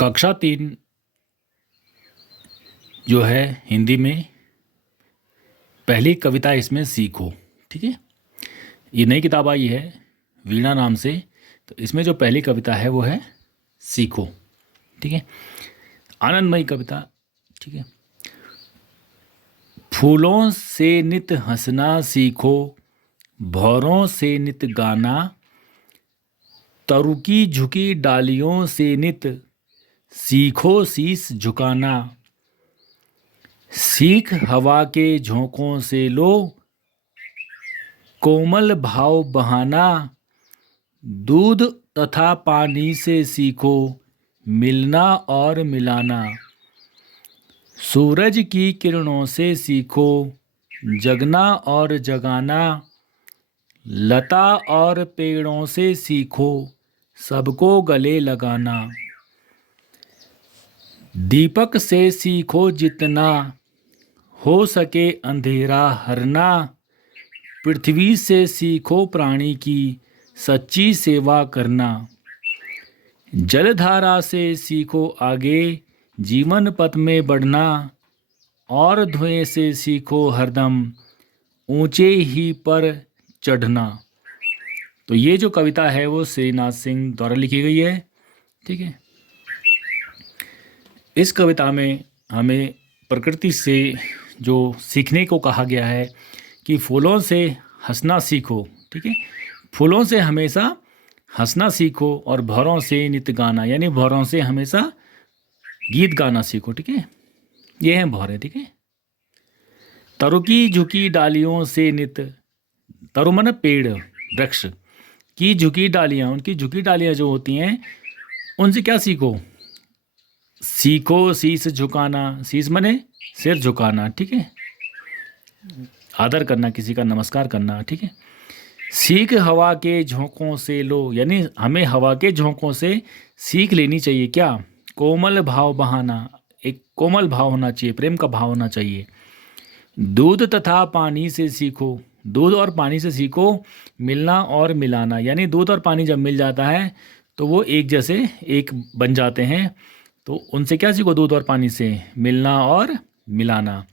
कक्षा 3 जो है हिंदी में पहली कविता इसमें सीखो। ठीक है, ये नई किताब आई है वीणा नाम से। तो इसमें जो पहली कविता है वो है सीखो। ठीक है, आनंदमयी कविता। ठीक है, फूलों से नित हंसना सीखो, भौरों से नित गाना, तरुकी झुकी डालियों से नित सीखो शीस झुकाना। सीख हवा के झोंकों से लो, कोमल भाव बहाना। दूध तथा पानी से सीखो, मिलना और मिलाना। सूरज की किरणों से सीखो, जगना और जगाना। लता और पेड़ों से सीखो, सबको गले लगाना। दीपक से सीखो जितना हो सके अंधेरा हरना। पृथ्वी से सीखो प्राणी की सच्ची सेवा करना। जलधारा से सीखो आगे जीवन पथ में बढ़ना। और धुएं से सीखो हरदम ऊंचे ही पर चढ़ना। तो ये जो कविता है वो श्रीनाथ सिंह द्वारा लिखी गई है। ठीक है, इस कविता में हमें प्रकृति से जो सीखने को कहा गया है कि फूलों से हंसना सीखो। ठीक है, फूलों से हमेशा हंसना सीखो और भौरों से नित गाना, यानी भौरों से हमेशा गीत गाना सीखो। ठीक है, ये हैं भौरे। ठीक है, तरुकी झुकी डालियों से नित, तरु मन पेड़ वृक्ष की झुकी डालियाँ, उनकी झुकी डालियाँ जो होती हैं उनसे क्या सीखो? सीखो शीस झुकाना, शीस मने सिर झुकाना। ठीक है, आदर करना, किसी का नमस्कार करना। ठीक है, सीख हवा के झोंकों से लो, यानी हमें हवा के झोंकों से सीख लेनी चाहिए। क्या? कोमल भाव बहाना, एक कोमल भाव होना चाहिए, प्रेम का भाव होना चाहिए। दूध तथा पानी से सीखो, दूध और पानी से सीखो मिलना और मिलाना, यानी दूध और पानी जब मिल जाता है तो वो एक जैसे एक बन जाते हैं। तो उनसे क्या सीखो? दूध और पानी से मिलना और मिलाना।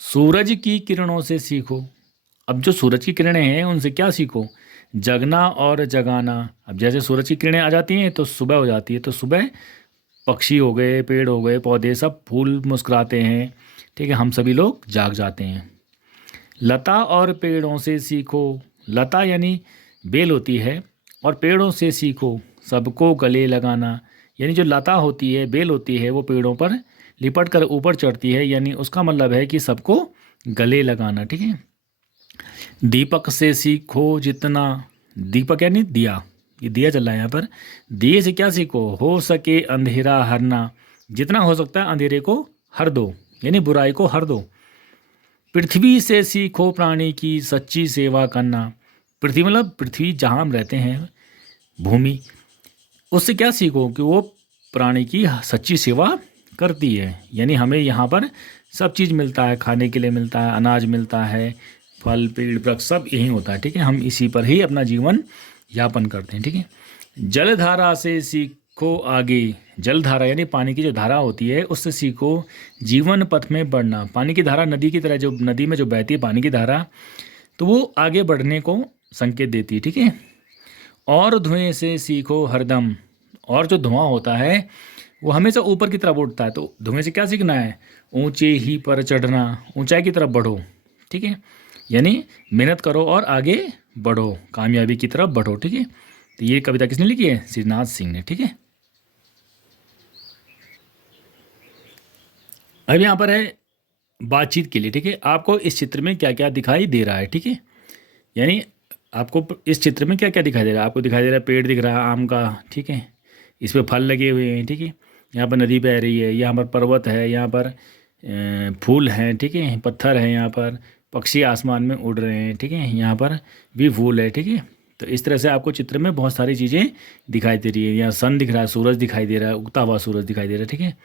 सूरज की किरणों से सीखो, अब जो सूरज की किरणें हैं उनसे क्या सीखो? जगना और जगाना। अब जैसे सूरज की किरणें आ जाती हैं तो सुबह हो जाती है, तो सुबह पक्षी हो गए, पेड़ हो गए, पौधे, सब फूल मुस्कुराते हैं। ठीक है, हम सभी लोग जाग जाते हैं। लता और पेड़ों से सीखो, लता यानी बेल होती है, और पेड़ों से सीखो सबको गले लगाना, यानी जो लता होती है, बेल होती है, वो पेड़ों पर लिपट कर ऊपर चढ़ती है, यानी उसका मतलब है कि सबको गले लगाना। ठीक है, दीपक से सीखो जितना, दीपक यानी दिया, ये दिया जल रहा है यहाँ पर। दिए से क्या सीखो? हो सके अंधेरा हरना, जितना हो सकता है अंधेरे को हर दो, यानी बुराई को हर दो। पृथ्वी से सीखो प्राणी की सच्ची सेवा करना, पृथ्वी मतलब पृथ्वी जहाँ हम रहते हैं, भूमि, उससे क्या सीखो? कि वो प्राणी की सच्ची सेवा करती है, यानी हमें यहाँ पर सब चीज़ मिलता है, खाने के लिए मिलता है, अनाज मिलता है, फल पेड़ वृक्ष सब यही होता है। ठीक है, हम इसी पर ही अपना जीवन यापन करते हैं। ठीक है, जलधारा से सीखो आगे, जलधारा यानी पानी की जो धारा होती है उससे सीखो जीवन पथ में बढ़ना। पानी की धारा नदी की तरह, जो नदी में जो बहती है पानी की धारा, तो वो आगे बढ़ने को संकेत देती है। ठीक है, और धुएं से सीखो हरदम, और जो धुआं होता है वो हमेशा ऊपर की तरफ उठता है, तो धुएं से क्या सीखना है? ऊंचे ही पर चढ़ना, ऊंचाई की तरफ बढ़ो। ठीक है, यानी मेहनत करो और आगे बढ़ो, कामयाबी की तरफ बढ़ो। ठीक है, तो ये कविता किसने लिखी है? श्रीनाथ सिंह ने। ठीक है, अब यहाँ पर है बातचीत के लिए। ठीक है, आपको इस चित्र में क्या क्या दिखाई दे रहा है? ठीक है, यानी आपको इस चित्र में क्या क्या दिखाई दे रहा है? आपको दिखाई दे रहा है पेड़ दिख रहा है आम का। ठीक है, इस पर फल लगे हुए हैं। ठीक है, यहाँ पर नदी बह रही है, यहाँ पर पर्वत है, यहाँ पर फूल हैं। ठीक है, पत्थर हैं, यहाँ पर पक्षी आसमान में उड़ रहे हैं। ठीक है, यहाँ पर भी फूल है। ठीक है, तो इस तरह से आपको चित्र में बहुत सारी चीज़ें दिखाई दे रही है। यहाँ सन दिख रहा है, सूरज दिखाई दे रहा है, उगता हुआ सूरज दिखाई दे रहा है। ठीक है,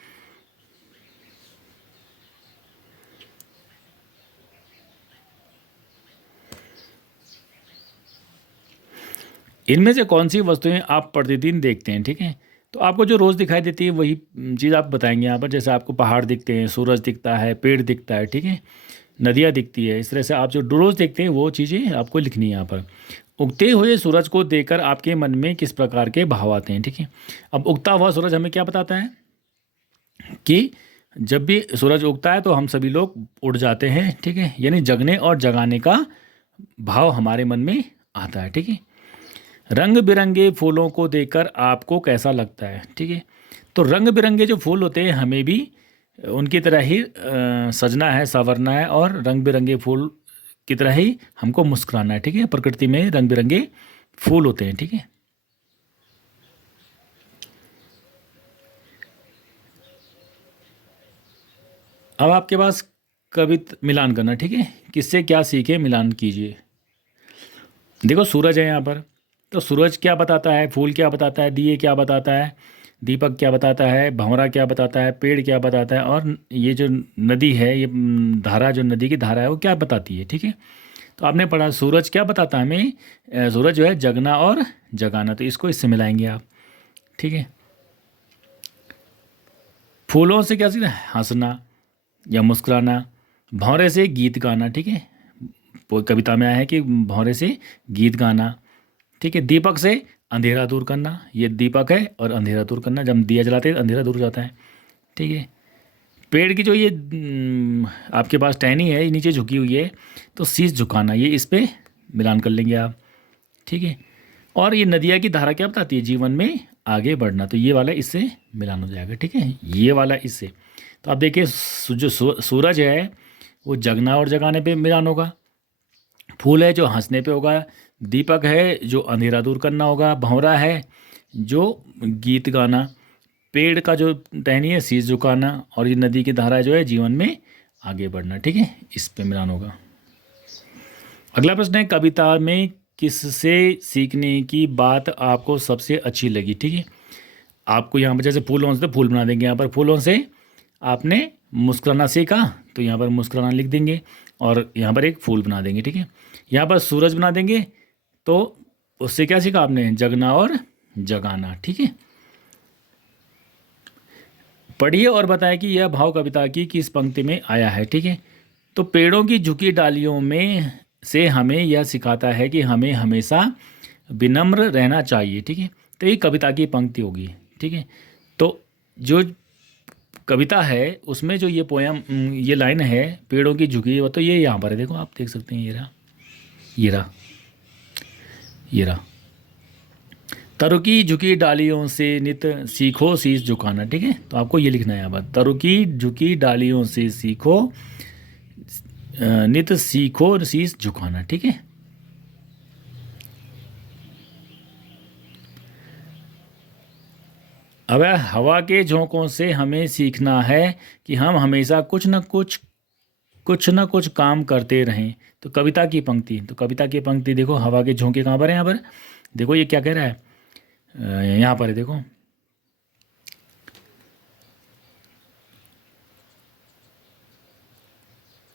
इनमें से कौन सी वस्तुएं आप प्रतिदिन देखते हैं? ठीक है, तो आपको जो रोज़ दिखाई देती है वही चीज़ आप बताएंगे यहाँ पर। जैसे आपको पहाड़ दिखते हैं, सूरज दिखता है, पेड़ दिखता है, ठीक है, नदियाँ दिखती है। इस तरह से आप जो रोज़ देखते हैं वो चीज़ें आपको लिखनी है यहाँ पर। उगते हुए सूरज को देखकर आपके मन में किस प्रकार के भाव आते हैं, ठीक है। अब उगता हुआ सूरज हमें क्या बताता है कि जब भी सूरज उगता है तो हम सभी लोग उड़ जाते हैं, ठीक है, यानी जगने और जगाने का भाव हमारे मन में आता है, ठीक है। रंग बिरंगे फूलों को देखकर आपको कैसा लगता है, ठीक है। तो रंग बिरंगे जो फूल होते हैं हमें भी उनकी तरह ही सजना है, संवरना है, और रंग बिरंगे फूल की तरह ही हमको मुस्कुराना है, ठीक है। प्रकृति में रंग बिरंगे फूल होते हैं, ठीक है। अब आपके पास कवित मिलान करना, ठीक है, किससे क्या सीखे मिलान कीजिए। देखो सूरज है यहाँ पर, तो सूरज क्या बताता है, फूल क्या बताता है, दिए क्या बताता है, दीपक क्या बताता है, भंवरा क्या बताता है, पेड़ क्या बताता है, और ये जो नदी है, ये धारा, जो नदी की धारा है वो क्या बताती है, ठीक है। तो आपने पढ़ा सूरज क्या बताता है हमें, सूरज जो है जगना और जगाना, तो इसको इससे मिलाएंगे आप, ठीक है। फूलों से क्या सीखना है, हंसना या मुस्कुराना। भौरे से गीत गाना, ठीक है, कविता में आया है कि भौरे से गीत गाना, ठीक है। दीपक से अंधेरा दूर करना, ये दीपक है, और अंधेरा दूर करना, जब हम दिया जलाते हैं अंधेरा दूर हो जाता है, ठीक है। पेड़ की जो ये आपके पास टहनी है, ये नीचे झुकी हुई है, तो शीश झुकाना, ये इस पे मिलान कर लेंगे आप, ठीक है। और ये नदिया की धारा क्या बताती है, जीवन में आगे बढ़ना, तो ये वाला इससे मिलान हो जाएगा, ठीक है, ये वाला इससे। तो आप देखिए जो सूरज है वो जगना और जगाने पे मिलान होगा, फूल है जो हंसने पे होगा, दीपक है जो अंधेरा दूर करना होगा, भंवरा है जो गीत गाना, पेड़ का जो टहनी है शीश झुकाना, और ये नदी की धारा जो है जीवन में आगे बढ़ना, ठीक है, इस पे मिलान होगा। अगला प्रश्न है, कविता में किससे सीखने की बात आपको सबसे अच्छी लगी, ठीक है। आपको यहाँ पर जैसे फूलों से, तो फूल बना देंगे यहाँ पर, फूलों से आपने मुस्कुराना सीखा, तो यहाँ पर मुस्कुराना लिख देंगे, और यहाँ पर एक फूल बना देंगे, ठीक है। यहाँ पर सूरज बना देंगे, तो उससे क्या सीखा आपने, जगना और जगाना, ठीक है। पढ़िए और बताएं कि यह भाव कविता की किस पंक्ति में आया है, ठीक है। तो पेड़ों की झुकी डालियों में से हमें यह सिखाता है कि हमें हमेशा विनम्र रहना चाहिए, ठीक है। तो ये कविता की पंक्ति होगी, ठीक है। तो जो कविता है उसमें जो ये पोयम, ये लाइन है पेड़ों की झुकी, वो तो ये यहाँ पर है, देखो आप देख सकते हैं, ये रहा, ये रहा, ये रहा। तरु की झुकी डालियों से नित सीखो शीश झुकाना, ठीक है। तो आपको ये लिखना है यहाँ पर, तरु की झुकी डालियों से सीखो नित सीखो शीश झुकाना, ठीक है। अब हवा के झोंकों से हमें सीखना है कि हम हमेशा कुछ न कुछ काम करते रहें। तो कविता की पंक्ति, तो कविता की पंक्ति देखो, हवा के झोंके कहाँ पर है, यहाँ पर देखो, ये क्या कह रहा है, यहाँ पर है देखो,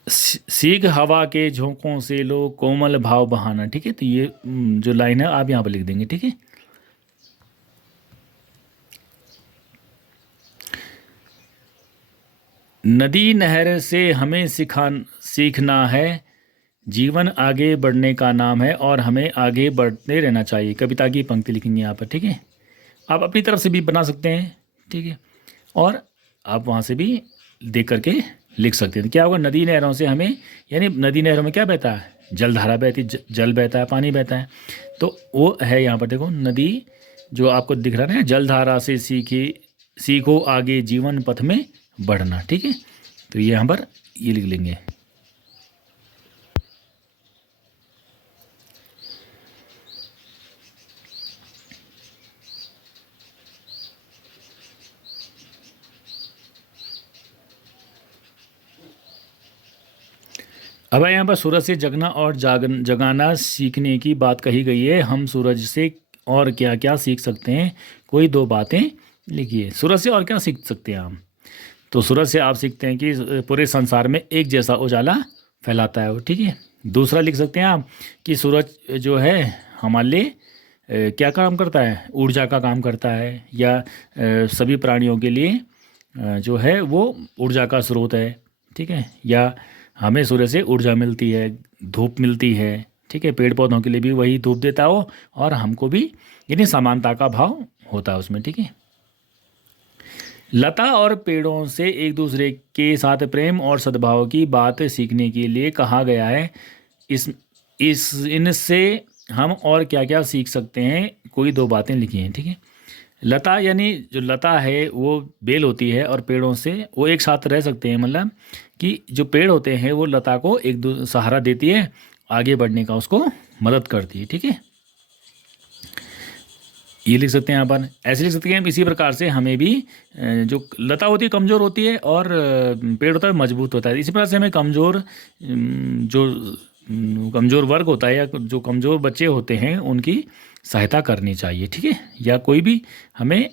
सीख हवा के झोंकों से लो कोमल भाव बहाना, ठीक है। तो ये जो लाइन है आप यहाँ पर लिख देंगे, ठीक है। नदी नहर से हमें सीखना है, जीवन आगे बढ़ने का नाम है और हमें आगे बढ़ते रहना चाहिए। कविता की पंक्ति लिखेंगे यहाँ पर, ठीक है। आप अपनी तरफ से भी बना सकते हैं, ठीक है, और आप वहाँ से भी देख करके लिख सकते हैं। तो क्या होगा, नदी नहरों से हमें, यानी नदी नहरों में क्या बहता है, जलधारा बहती, जल बहता है, पानी बहता है, तो वो है यहाँ पर देखो, नदी जो आपको दिख रहा है ना, जलधारा से सीखो आगे जीवन पथ में बढ़ना, ठीक है। तो ये यहाँ पर ये लिख लेंगे। अब यहाँ पर सूरज से जगना और जगाना सीखने की बात कही गई है। हम सूरज से और क्या क्या सीख सकते हैं, कोई दो बातें लिखिए। सूरज से और क्या सीख सकते हैं हम, तो सूरज से आप सीखते हैं कि पूरे संसार में एक जैसा उजाला फैलाता है वो, ठीक है। दूसरा लिख सकते हैं आप कि सूरज जो है हमारे लिए क्या काम करता है, ऊर्जा का काम करता है, या सभी प्राणियों के लिए जो है वो ऊर्जा का स्रोत है, ठीक है। या हमें सूर्य से ऊर्जा मिलती है, धूप मिलती है, ठीक है। पेड़ पौधों के लिए भी वही धूप देता हो और हमको भी, यानी समानता का भाव होता है उसमें, ठीक है। लता और पेड़ों से एक दूसरे के साथ प्रेम और सद्भाव की बात सीखने के लिए कहा गया है। इस इनसे हम और क्या क्या सीख सकते हैं, कोई दो बातें लिखी हैं, ठीक है। लता यानी जो लता है वो बेल होती है, और पेड़ों से वो एक साथ रह सकते हैं, मतलब कि जो पेड़ होते हैं वो लता को एक दो सहारा देती है, आगे बढ़ने का उसको मदद करती है, ठीक है। ये लिख सकते हैं यहाँ पर, ऐसे लिख सकते हैं हम। इसी प्रकार से हमें भी जो लता होती है कमज़ोर होती है, और पेड़ होता है मजबूत होता है। इसी प्रकार से हमें जो कमज़ोर वर्ग होता है या जो कमज़ोर बच्चे होते हैं उनकी सहायता करनी चाहिए, ठीक है। या कोई भी हमें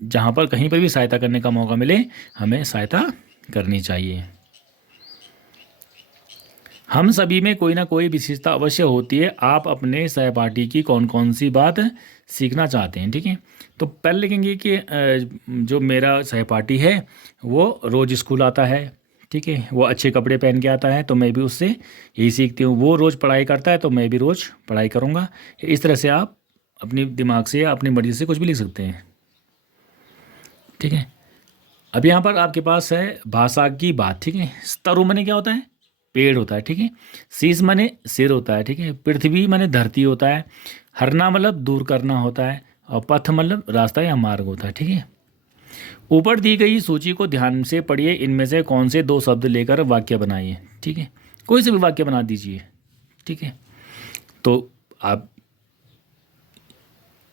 जहाँ पर कहीं पर भी सहायता करने का मौका मिले, हमें सहायता करनी चाहिए। हम सभी में कोई ना कोई विशेषता अवश्य होती है। आप अपने सहपाठी की कौन कौन सी बात सीखना चाहते हैं, ठीक है। तो पहले लिखेंगे कि जो मेरा सहपाठी है वो रोज़ स्कूल आता है, ठीक है। वो अच्छे कपड़े पहन के आता है, तो मैं भी उससे यही सीखती हूँ। वो रोज़ पढ़ाई करता है, तो मैं भी रोज़ पढ़ाई करूँगा। इस तरह से आप अपनी दिमाग से या अपनी मर्जी से कुछ भी लिख सकते हैं, ठीक है। अब यहाँ पर आपके पास है भाषा की बात, ठीक है। स्तरु मने क्या होता है, पेड़ होता है, ठीक है। शीश मने सिर होता है, ठीक है। पृथ्वी मने धरती होता है। हरना मतलब दूर करना होता है, और पथ मतलब रास्ता या मार्ग होता है, ठीक है। ऊपर दी गई सूची को ध्यान से पढ़िए, इनमें से कौन से दो शब्द लेकर वाक्य बनाइए, ठीक है। कोई से भी वाक्य बना दीजिए, ठीक है। तो आप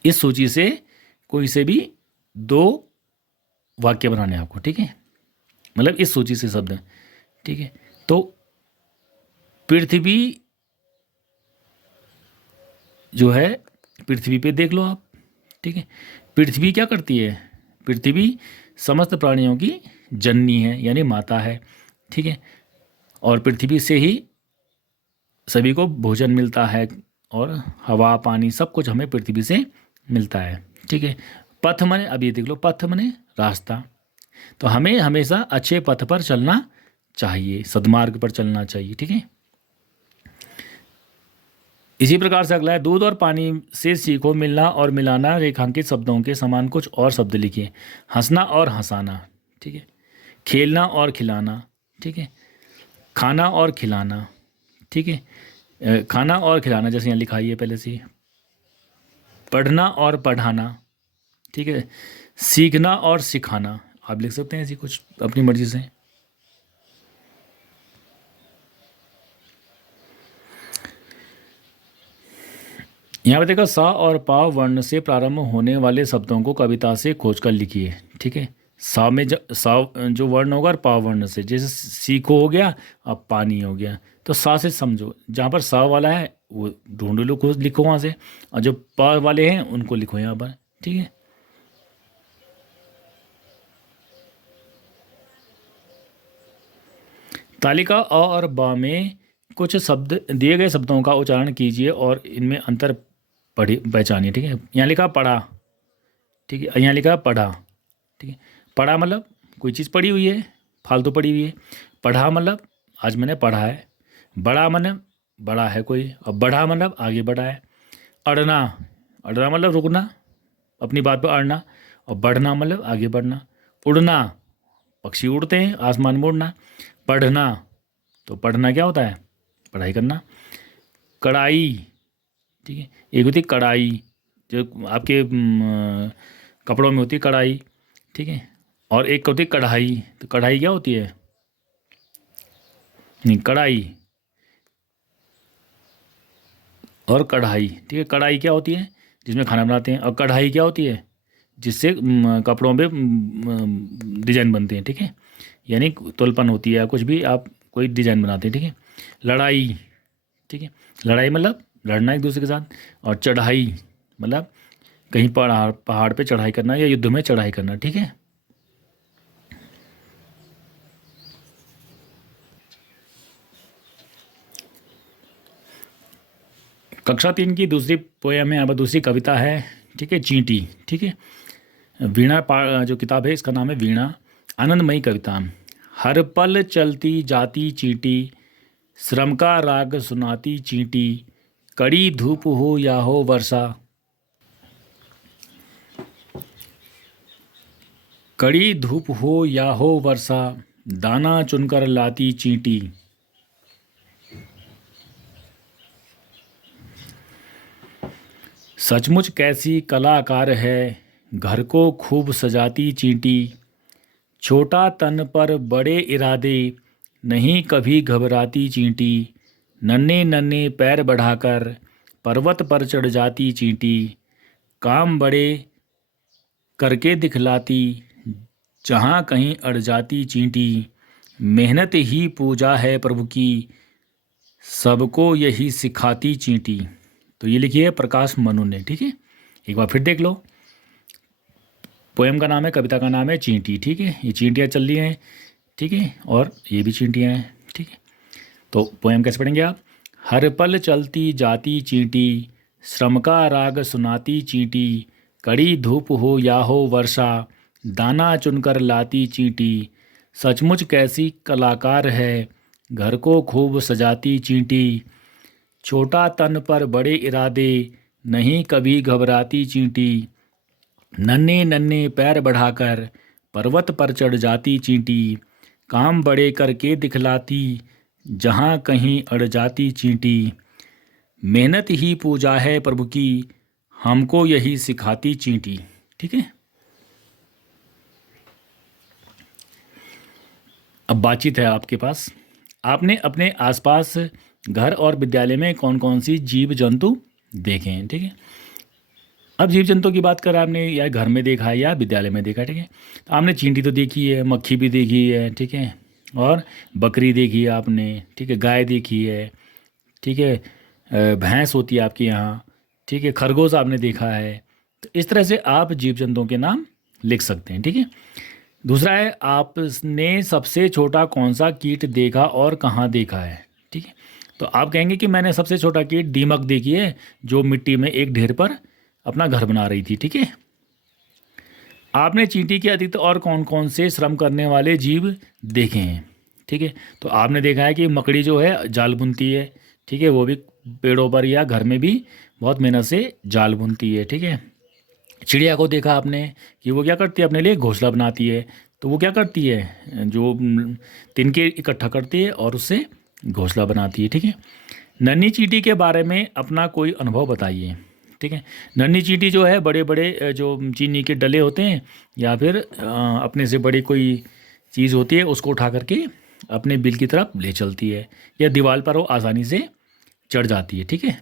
इस सूची से कोई से भी दो वाक्य बनाने हैं आपको, ठीक है। मतलब इस सूची से शब्द, ठीक है। तो पृथ्वी जो है, पृथ्वी पे देख लो आप, ठीक है। पृथ्वी क्या करती है, पृथ्वी समस्त प्राणियों की जननी है, यानी माता है, ठीक है। और पृथ्वी से ही सभी को भोजन मिलता है, और हवा पानी सब कुछ हमें पृथ्वी से मिलता है, ठीक है। पथ मने, अब ये देख लो, पथ मने रास्ता। तो हमें हमेशा अच्छे पथ पर चलना चाहिए, सद्मार्ग पर चलना चाहिए, ठीक है। इसी प्रकार से अगला है, दूध और पानी से सीखो मिलना और मिलाना। रेखांकित शब्दों के समान कुछ और शब्द लिखिए। हंसना और हंसाना, ठीक है। खेलना और खिलाना, ठीक है। खाना और खिलाना, ठीक है। खाना और खिलाना जैसे यहाँ लिखा ही है पहले से ही। पढ़ना और पढ़ाना, ठीक है। सीखना और सिखाना, आप लिख सकते हैं ऐसी कुछ अपनी मर्जी से। यहाँ पे देखो, सा और पा वर्ण से प्रारंभ होने वाले शब्दों को कविता से खोजकर लिखिए, ठीक है। सा में सा जो वर्ण होगा, और पा वर्ण से, जैसे सीखो हो गया, अब पानी हो गया। तो सा से समझो, जहाँ पर सा वाला है वो ढूंढ लो, खोज लिखो वहाँ से, और जो पा वाले हैं उनको लिखो यहाँ पर, ठीक है। तालिका अ और बा में कुछ शब्द दिए गए शब्दों का उच्चारण कीजिए और इनमें अंतर पढ़ी पहचानिए, ठीक है। यहाँ लिखा पढ़ा, ठीक है। यहाँ लिखा पढ़ा, ठीक है। पढ़ा मतलब कोई चीज़ पढ़ी हुई है, फालतू पढ़ी हुई है। पढ़ा मतलब आज मैंने पढ़ा है। बड़ा मतलब बड़ा है कोई, और बढ़ा मतलब आगे बढ़ा है। अड़ना, अड़ना मतलब रुकना, अपनी बात पर अड़ना। और बढ़ना मतलब आगे बढ़ना। उड़ना, पक्षी उड़ते हैं, आसमान में उड़ना। पढ़ना, तो पढ़ना क्या होता है, पढ़ाई करना। कढ़ाई, ठीक है। एक होती है कढ़ाई, जो आपके कपड़ों में होती है कढ़ाई, ठीक है। और एक होती है कढ़ाई, तो कढ़ाई क्या होती है, नहीं कढ़ाई और कढ़ाई, ठीक है। कढ़ाई क्या होती है, जिसमें खाना बनाते हैं, और कढ़ाई क्या होती है, जिससे कपड़ों पे डिजाइन बनते हैं, ठीक है। यानी तुलपन होती है, या कुछ भी आप कोई डिजाइन बनाते हैं, ठीक है। लड़ाई, ठीक है। लड़ाई मतलब लड़ना एक दूसरे के साथ। और चढ़ाई मतलब कहीं पहाड़ पहाड़ पे चढ़ाई करना, या युद्ध में चढ़ाई करना, ठीक है। कक्षा 3 की दूसरी पोयम है, अब दूसरी कविता है, ठीक है, चींटी। ठीक है, वीणा जो किताब है इसका नाम है वीणा, आनंदमयी कविता। हर पल चलती जाती चींटी, श्रम का राग सुनाती चींटी, कड़ी धूप हो या हो वर्षा, कड़ी धूप हो या हो वर्षा, दाना चुनकर लाती चींटी। सचमुच कैसी कलाकार है, घर को खूब सजाती चींटी, छोटा तन पर बड़े इरादे, नहीं कभी घबराती चींटी, नन्हे नन्हे पैर बढ़ाकर पर्वत पर चढ़ जाती चींटी, काम बड़े करके दिखलाती, जहाँ कहीं अड़ जाती चींटी, मेहनत ही पूजा है प्रभु की, सबको यही सिखाती चींटी। तो ये लिखी है प्रकाश मनु ने। ठीक है, एक बार फिर देख लो। पोएम का नाम है, कविता का नाम है चींटी। ठीक है, ये चींटियाँ चल रही हैं, ठीक है, और ये भी चींटियाँ हैं। ठीक है, तो पोएम कैसे पढ़ेंगे आप? हर पल चलती जाती चींटी, श्रम का राग सुनाती चींटी, कड़ी धूप हो या हो वर्षा, दाना चुनकर लाती चींटी, सचमुच कैसी कलाकार है, घर को खूब सजाती चींटी, छोटा तन पर बड़े इरादे, नहीं कभी घबराती चींटी, नन्हे नन्हे पैर बढ़ाकर पर्वत पर चढ़ जाती चींटी, काम बड़े करके दिखलाती, जहाँ कहीं अड़ जाती चींटी, मेहनत ही पूजा है प्रभु की, हमको यही सिखाती चींटी। ठीक है, अब बातचीत है आपके पास। आपने अपने आसपास घर और विद्यालय में कौन कौन सी जीव जंतु देखे हैं? ठीक है, अब जीव जंतु की बात करें, आपने या घर में देखा है या विद्यालय में देखा है। ठीक है, तो आपने चींटी तो देखी है, मक्खी भी देखी है, ठीक है, और बकरी देखी है आपने, ठीक है, गाय देखी है, ठीक है, भैंस होती है आपके यहाँ, ठीक है, खरगोश आपने देखा है। तो इस तरह से आप जीव जंतुओं के नाम लिख सकते हैं। ठीक है, दूसरा है, आपने सबसे छोटा कौन सा कीट देखा और कहाँ देखा है? ठीक है, तो आप कहेंगे कि मैंने सबसे छोटा कीट दीमक देखी है, जो मिट्टी में एक ढेर पर अपना घर बना रही थी। ठीक है, आपने चींटी के अतिरिक्त और कौन कौन से श्रम करने वाले जीव देखे हैं? ठीक है, तो आपने देखा है कि मकड़ी जो है जाल बुनती है, ठीक है, वो भी पेड़ों पर या घर में भी बहुत मेहनत से जाल बुनती है। ठीक है, चिड़िया को देखा आपने कि वो क्या करती है, अपने लिए घोंसला बनाती है। तो वो क्या करती है, जो तिनके इकट्ठा करती है और उससे घोंसला बनाती है। ठीक है, नन्ही चींटी के बारे में अपना कोई अनुभव बताइए। ठीक है, नन्ही चींटी जो है बड़े बड़े जो चीनी के डले होते हैं या फिर अपने से बड़ी कोई चीज़ होती है, उसको उठा करके अपने बिल की तरफ ले चलती है, या दीवार पर वो आसानी से चढ़ जाती है। ठीक है,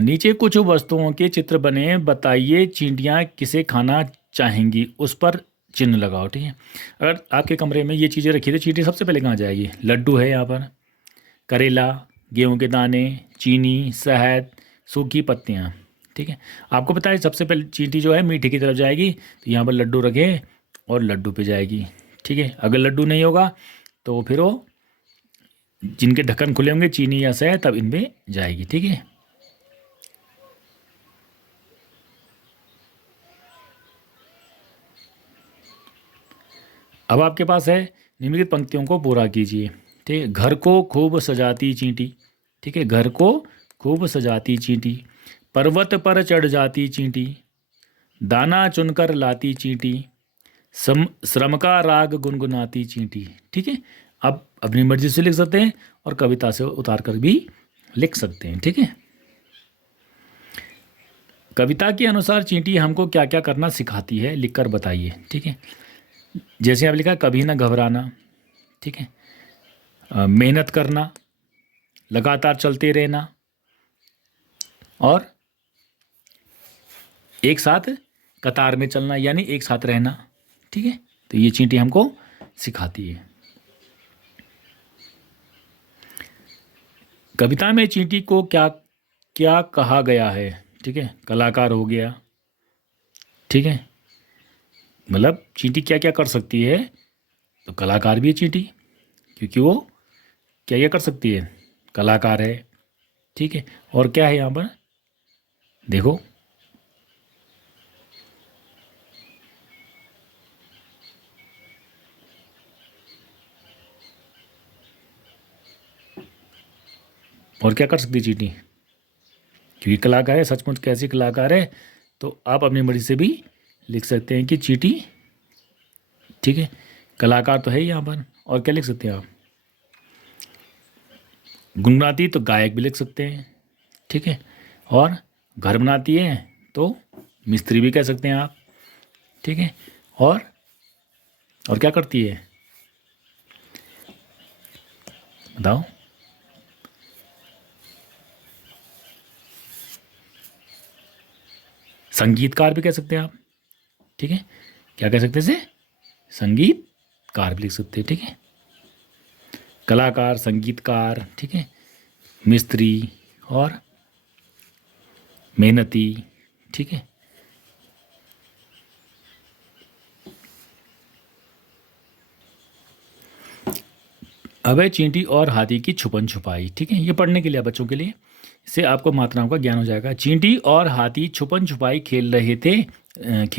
नीचे कुछ वस्तुओं के चित्र बने, बताइए चींटियाँ किसे खाना चाहेंगी, उस पर चिन्ह लगाओ। ठीक है, अगर आपके कमरे में ये चीज़ें रखी तो चींटी सबसे पहले कहाँ जाएगी? लड्डू है यहाँ पर, करेला, गेहूं के दाने, चीनी, शहद, सूखी पत्तियाँ। ठीक है, आपको पता है सबसे पहले चींटी जो है मीठे की तरफ जाएगी, तो यहाँ पर लड्डू रखे और लड्डू पे जाएगी। ठीक है, अगर लड्डू नहीं होगा तो फिर वो जिनके ढक्कन खुले होंगे चीनी या शहद, तब इन पे जाएगी। ठीक है, अब आपके पास है, निम्नलिखित पंक्तियों को पूरा कीजिए। ठीक है, घर को खूब सजाती चींटी, ठीक है, घर को खूब सजाती चींटी, पर्वत पर चढ़ जाती चींटी, दाना चुनकर लाती चींटी, श्रम का राग गुनगुनाती चींटी। ठीक है, अब अपनी मर्जी से लिख सकते हैं और कविता से उतार कर भी लिख सकते हैं। ठीक है, कविता के अनुसार चींटी हमको क्या क्या करना सिखाती है, लिखकर बताइए। ठीक है, जैसे आप लिखा, कभी ना घबराना, ठीक है, मेहनत करना, लगातार चलते रहना, और एक साथ कतार में चलना, यानी एक साथ रहना। ठीक है, तो ये चींटी हमको सिखाती है। कविता में चींटी को क्या क्या कहा गया है? ठीक है, कलाकार हो गया, ठीक है, मतलब चींटी क्या क्या कर सकती है, तो कलाकार भी है चींटी, क्योंकि वो क्या क्या कर सकती है, कलाकार है, ठीक है। और क्या है यहाँ पर, देखो और क्या कर सकती है चींटी, क्योंकि कलाकार है, सचमुच कैसी कलाकार है, तो आप अपनी मर्जी से भी लिख सकते हैं कि चींटी, ठीक है। कलाकार तो है ही यहाँ पर। और क्या लिख सकते हैं आप, गुनगुनाती तो गायक भी लिख सकते हैं, ठीक है। और घर बनाती है तो मिस्त्री भी कह सकते हैं आप, ठीक है। और क्या करती है, बताओ। संगीतकार भी कह सकते हैं आप, ठीक है। क्या कह सकते हैं इसे, संगीतकार भी लिख सकते हैं, ठीक है। कलाकार, संगीतकार, ठीक है, मिस्त्री और मेहनती, ठीक है। अब है चींटी और हाथी की छुपन छुपाई, ठीक है। ये पढ़ने के लिए बच्चों के लिए, इससे आपको मात्राओं का ज्ञान हो जाएगा। चींटी और हाथी छुपन छुपाई खेल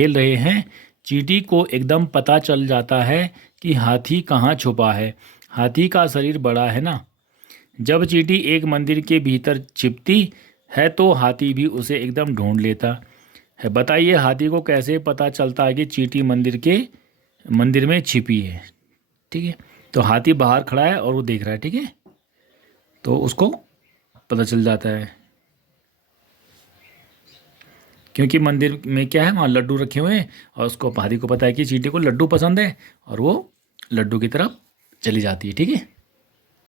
रहे हैं। चींटी को एकदम पता चल जाता है कि हाथी कहाँ छुपा है। हाथी का शरीर बड़ा है ना। जब चींटी एक मंदिर के भीतर छिपती है तो हाथी भी उसे एकदम ढूंढ लेता है। बताइए हाथी को कैसे पता चलता है कि चींटी मंदिर में छिपी है, ठीक है। तो हाथी बाहर खड़ा है और वो देख रहा है, ठीक है, तो उसको पता चल जाता है, क्योंकि मंदिर में क्या है, वहाँ लड्डू रखे हुए हैं और उसको, हाथी को पता है कि चींटी को लड्डू पसंद है और वो लड्डू की तरफ चली जाती है, ठीक है।